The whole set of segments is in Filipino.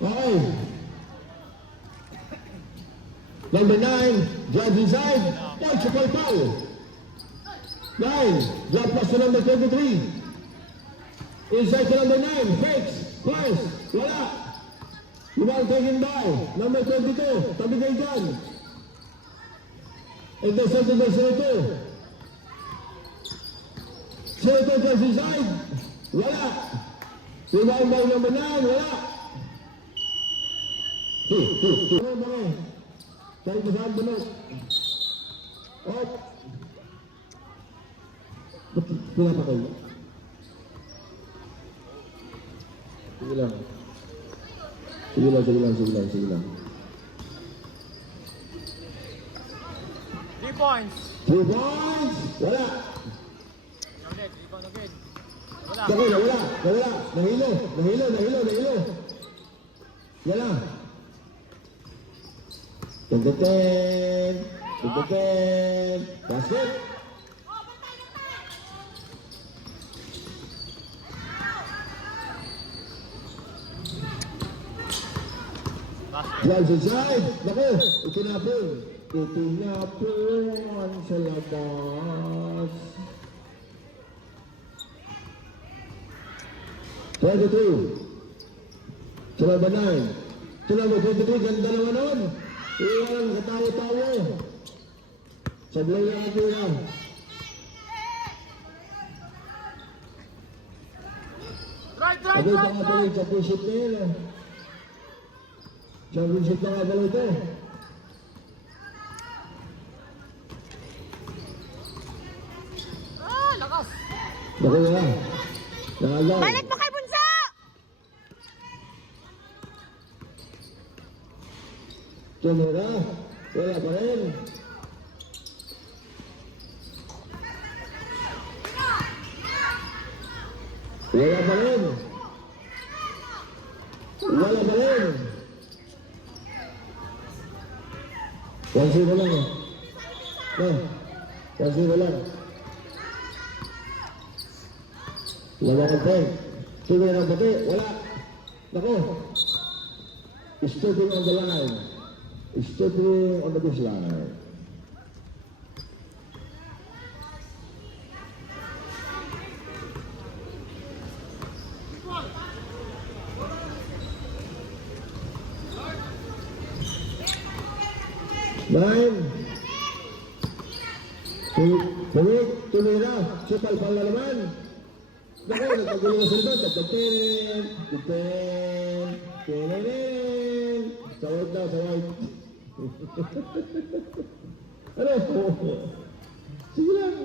Okay. Number 9, drive inside. Point to foul. 9, drop pass to number 23. Inside to number 9, fakes, pass, wala. Ibang taking by, number 22, tabi kayo dyan. Intercept to the Senator. Senator drives inside, wala. Rebound by number 9, wala. Tayo mo saan bunok. Op. Ba't pinapa kayo? Sige lang. Sige lang. 3 points. 3 points! Wala! Agad, rebound agad. Wala. Nawala! Nahilo! Wala! 10 basket! Drives inside. Naku, itinapon sa labas. 22. Sa number 9. Sa number 23, ganda naman nun. Iyan, katawa-tawa. Sablay lang ito lang. Right. Championship na yun. Championship na nga pala ito. Lakas. Naku na. Nakalaw. Balik mo kay Bunso! Tumira. Wala pa rin. Wala pa rin. 1-0 lang eh. 1-0 lang. Wala kang point. Tumira ng pati. Wala. Naku. Stepping on the line. Stepping on the baseline. Nine. Pumik, tumira. Supal-pal na naman. Naku, nagpagulo na sila. Tagtagtirin. Tinirin. Sawag na, sawag. Ano? Sige lang.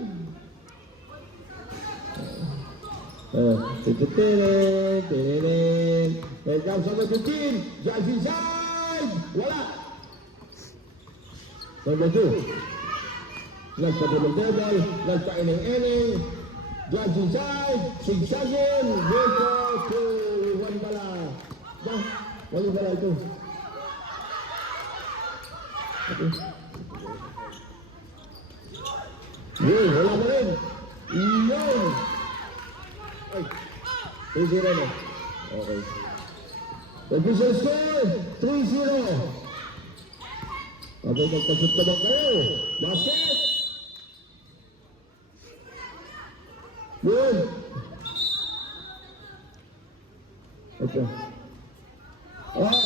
Tinirin. Welcome sa number 15. Drive inside. Wala. Number 2. Nagpatulog devil. Nagpa-ining-ining. Drives inside. Sigsagin. Dito to one bala. Wali bala ito. Okay. Yun, wala pa rin. Yun. Ay. 3-0 na. Okay. Official score. 3-0. Okay, magpasot naman kayo. Basket! Yun! Ito. Oh!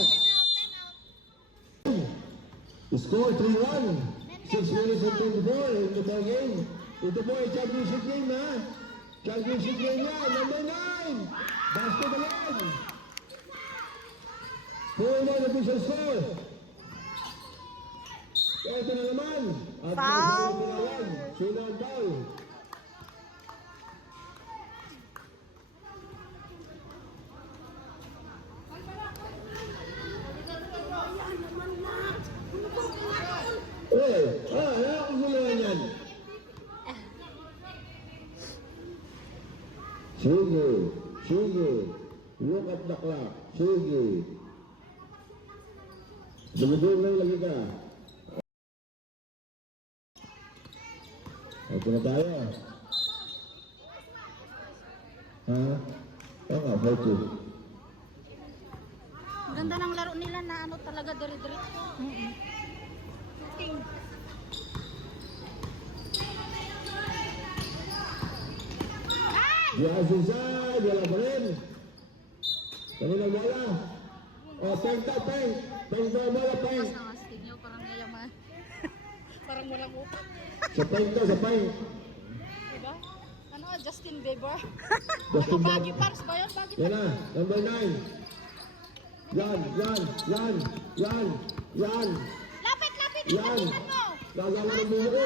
Score 3-1. 6 minutes and 24 in the ball game. Ito po ay championship game na. Championship game na. Number 9. Basket again. 4-1 official score. Ito na naman. At foul. Sino ang foul? Ano ang gulawan yan? Sige. Look at the clock. Sige. Dumudulong lagi ka. Ito na tayo. Ha? Oo nga, 4-2. Ganda ng laro nila na ano talaga dire-diretso. Shooting. Ay! Yes, inside. Wala pa rin. Kanina wala. O, peng tayo, peng. Peng tayo, wala, peng. Mas nangastig nyo, parang yayaman. Parang walang utak. Sa peng to, sa peng. Diba? Ano, Justin Bieber? Justin Baggy Bieber. pants ba yun? Baggy Yan pants. na, number 9. Yan. Lapit, Yan. lapitan mo. Gagawa ng buko.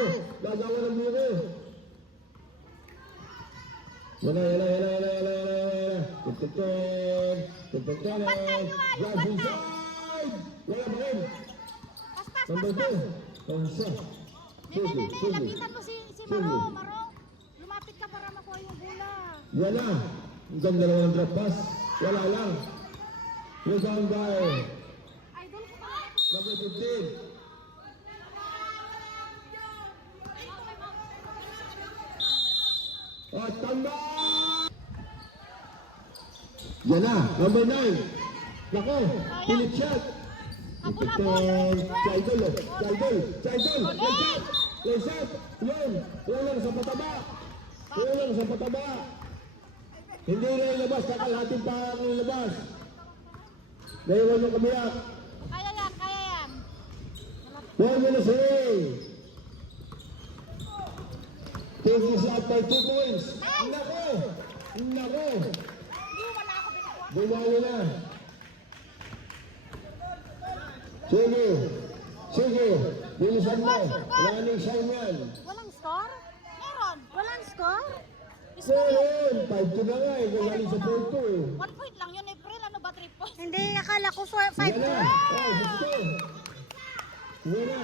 Yan na. Tututin. Drive inside. Wala pa rin. Pas. Number 2. Pansa. Nene, lapitan mo si Maro. Maro, lumapit ka para makuha yung bola. Yan na. Ang ganda naman ng drop pass. Wala lang. Rebound by Idol ko talaga. number 15. At tanda! Yan na, number 9. Nako, pilit shot. Habol. Chaidol. Let's shot. Yun, kulang sa pataba. Hindi na ilabas, kakalahatin pa ang ilabas. Naiwan yung kabiyak. Kaya yan. 1 minute away. Taking shot by 2 points. Nako! Hindi, wala ako binawa. Bumalo na. Sige. Bilisan mo. Running shine yan. Walang score? Meron. Walang score? Meron. 5-2 na nga eh. Galing sa 4-2 eh. 1 point lang yun, April. Ano ba, 3 points? Hindi, akala ko 5 Yan na. Oh, gusto. Yan na.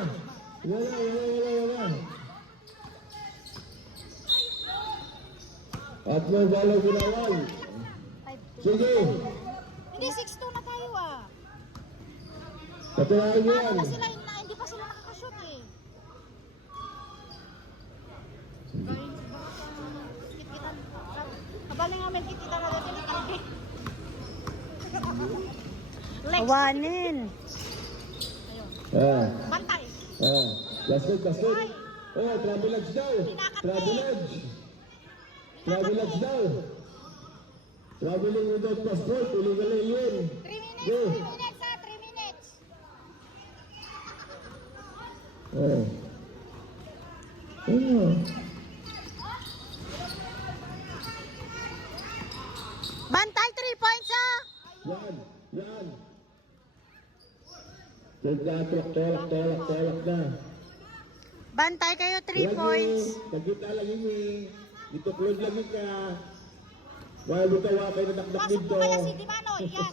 At may balaw ginawal. 5. Sige. Hindi, 6-2 na tayo ah. Patulayan mo yan. Ano na sila, hindi pa sila nakakashoot eh. Galing, kit-kitan. Kabaling namin kit-kitan na dati ni Kalbi. Lex. Awanin. Ayun. Bantay. Basket. Oh, travelage daw. Travelage daw. Traveling without passport. Illegal alien. 3 minutes, Go. 3 minutes ha, 3 minutes. Bantay, 3 points ha. Yan. Tolak na. Bantay kayo, 3 points. Pagkita lagi ni. Dito klod lagi ka. Wala mo kawa kayo nadakdak Pasok dito. mo kaya si Dimano, yan.